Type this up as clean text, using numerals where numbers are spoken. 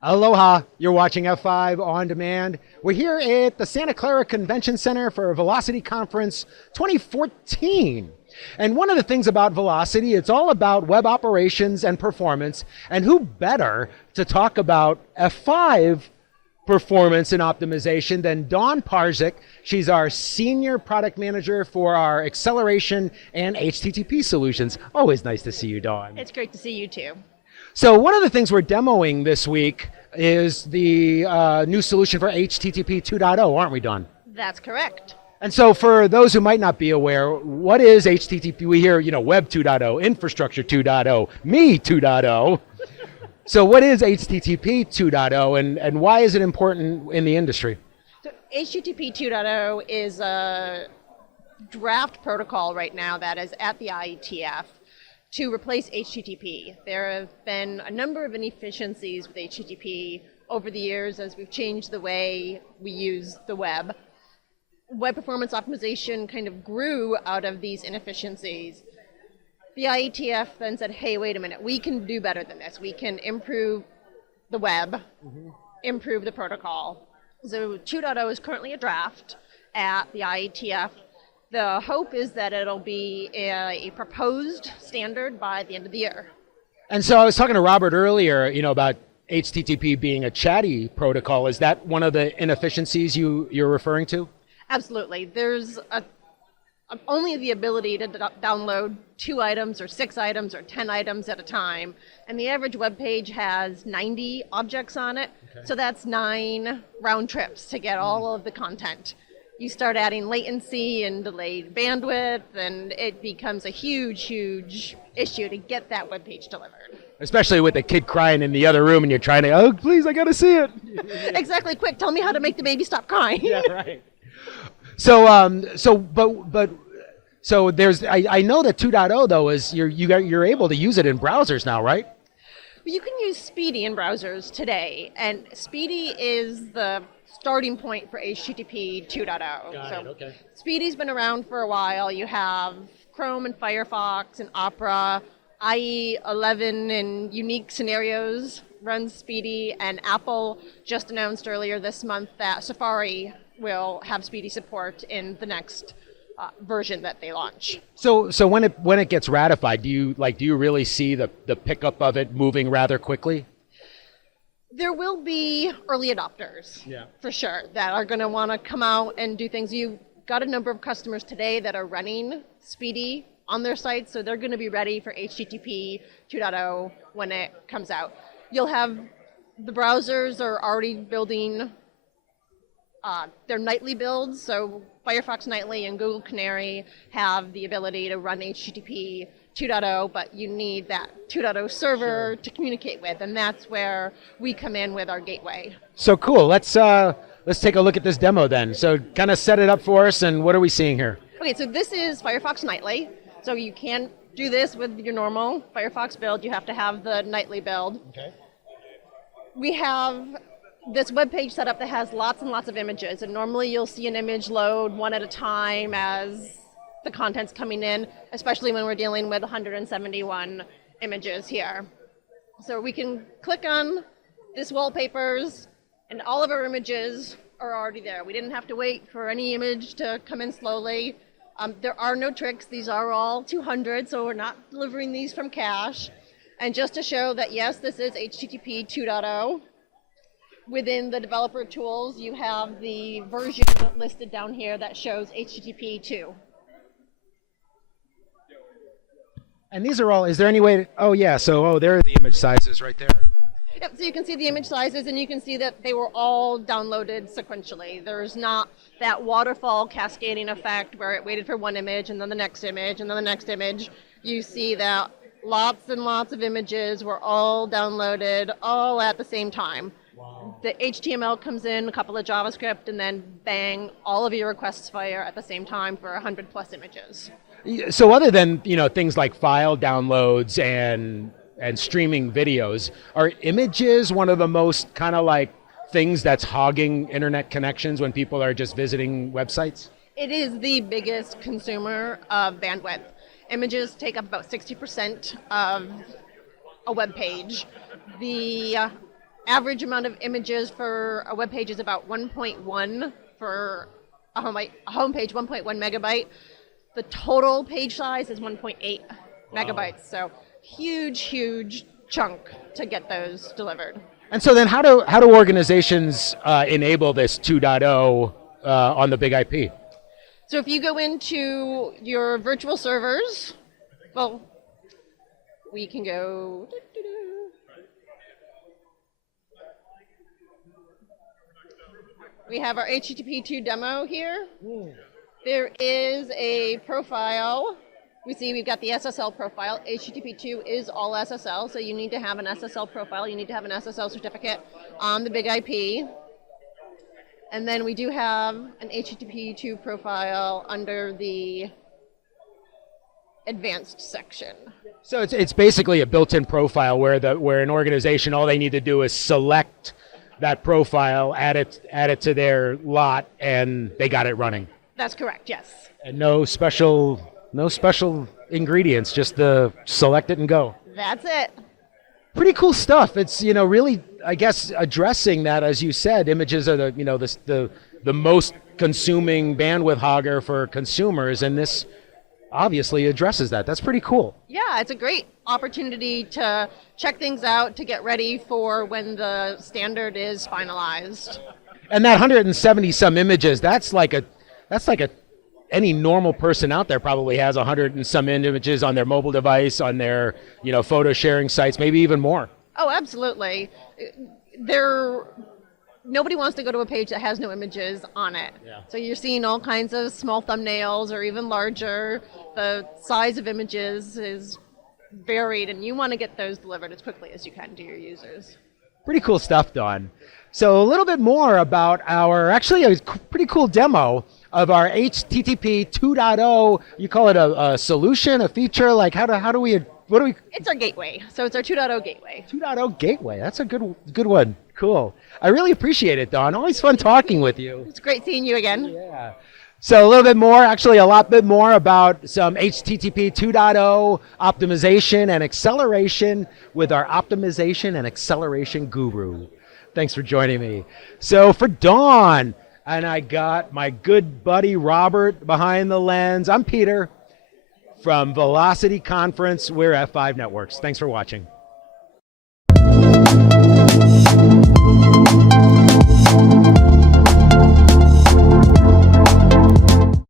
Aloha, you're watching F5 On Demand. We're here at the Santa Clara Convention Center for Velocity Conference 2014. And one of the things about Velocity, it's all about web operations and performance. And who better to talk about F5 performance and optimization than Dawn Parzik. She's our Senior Product Manager for our acceleration and HTTP solutions. Always nice to see you, Dawn. It's great to see you too. So one of the things we're demoing this week is the new solution for HTTP 2.0, aren't we, Dawn? That's correct. And so for those who might not be aware, what is HTTP? We hear, Web 2.0, Infrastructure 2.0, Me 2.0. So what is HTTP 2.0 and why is it important in the industry? So HTTP 2.0 is a draft protocol right now that is at the IETF to replace HTTP. There have been a number of inefficiencies with HTTP over the years as we've changed the way we use the web. Web performance optimization kind of grew out of these inefficiencies. The IETF then said, hey, wait a minute, we can do better than this. We can improve the web, improve the protocol. So 2.0 is currently a draft at the IETF. The hope is that it'll be a proposed standard by the end of the year. And so I was talking to Robert earlier, about HTTP being a chatty protocol. Is that one of the inefficiencies you're referring to? Absolutely. There's only the ability to download 2 items or 6 items or 10 items at a time. And the average web page has 90 objects on it. Okay. So that's 9 round trips to get all of the content. You start adding latency and delayed bandwidth, and it becomes a huge, huge issue to get that web page delivered. Especially with the kid crying in the other room and you're trying to, oh, please, I got to see it. Exactly. Quick, tell me how to make the baby stop crying. Yeah, right. So there's, I know that 2.0 though is you're able to use it in browsers now, right? You can use Speedy in browsers today, and Speedy is the starting point for HTTP 2.0. Got it, okay. Speedy's been around for a while. You have Chrome and Firefox and Opera, IE 11 in unique scenarios runs Speedy, and Apple just announced earlier this month that Safari will have Speedy support in the next version that they launch. So when it gets ratified, do you really see the pickup of it moving rather quickly? There will be early adopters, for sure, that are going to want to come out and do things. You've got a number of customers today that are running Speedy on their sites, so they're going to be ready for HTTP 2.0 when it comes out. You'll have the browsers are already building their nightly builds, so Firefox Nightly and Google Canary have the ability to run HTTP 2.0, but you need that 2.0 server to communicate with, and that's where we come in with our gateway. So cool. Let's take a look at this demo then. So kind of set it up for us, and what are we seeing here? Okay, so this is Firefox Nightly. So you can't do this with your normal Firefox build. You have to have the nightly build. Okay. We have this web page set up that has lots and lots of images, and normally you'll see an image load one at a time as the content's coming in, especially when we're dealing with 171 images here. So we can click on this wallpapers, and all of our images are already there. We didn't have to wait for any image to come in slowly. There are no tricks. These are all 200, so we're not delivering these from cache. And just to show that, yes, this is HTTP 2.0, within the developer tools, you have the version listed down here that shows HTTP 2. And these are all, is there any way to, there are the image sizes right there. Yep, so you can see the image sizes, and you can see that they were all downloaded sequentially. There's not that waterfall cascading effect where it waited for one image and then the next image and then the next image. You see that lots and lots of images were all downloaded all at the same time. Wow. The HTML comes in, a couple of JavaScript, and then bang, all of your requests fire at the same time for 100 plus images. So other than things like file downloads and streaming videos, are images one of the most kind of like things that's hogging internet connections when people are just visiting websites? It is the biggest consumer of bandwidth. Images take up about 60% of a web page. The average amount of images for a web page is about 1.1 for a homepage, 1.1 megabyte. The total page size is 1.8 megabytes. So huge chunk to get those delivered. And so then how do organizations enable this 2.0 on the big IP? So if you go into your virtual servers, well, we can go. We have our HTTP 2 demo here. There is a profile. We see we've got the SSL profile. HTTP 2 is all SSL, so you need to have an SSL profile. You need to have an SSL certificate on the big IP. And then we do have an HTTP 2 profile under the advanced section. So it's basically a built-in profile where an organization, all they need to do is select that profile, add it to their lot, and they got it running. That's correct, yes. And no special ingredients, just the select it and go. That's it. Pretty cool stuff. It's, really, I guess, addressing that, as you said, images are the most consuming bandwidth hogger for consumers, and this obviously addresses that. That's pretty cool. Yeah, it's a great opportunity to check things out, to get ready for when the standard is finalized. And that 170 some images, that's like any normal person out there probably has 100 and some images on their mobile device, on their, photo sharing sites, maybe even more. Oh, absolutely. Nobody wants to go to a page that has no images on it. Yeah. So you're seeing all kinds of small thumbnails or even larger. The size of images is varied, and you want to get those delivered as quickly as you can to your users. Pretty cool stuff, Dawn. So a little bit more about a pretty cool demo of our HTTP 2.0. You call it a solution, a feature? Like what do we? It's our gateway. So it's our 2.0 gateway. 2.0 gateway. That's a good one. Cool. I really appreciate it, Dawn. Always fun talking with you. It's great seeing you again. Yeah. So a little bit more, actually a lot bit more about some HTTP 2.0 optimization and acceleration with our optimization and acceleration guru. Thanks for joining me. So for Dawn, and I got my good buddy Robert behind the lens. I'm Peter from Velocity Conference. We're F5 Networks. Thanks for watching.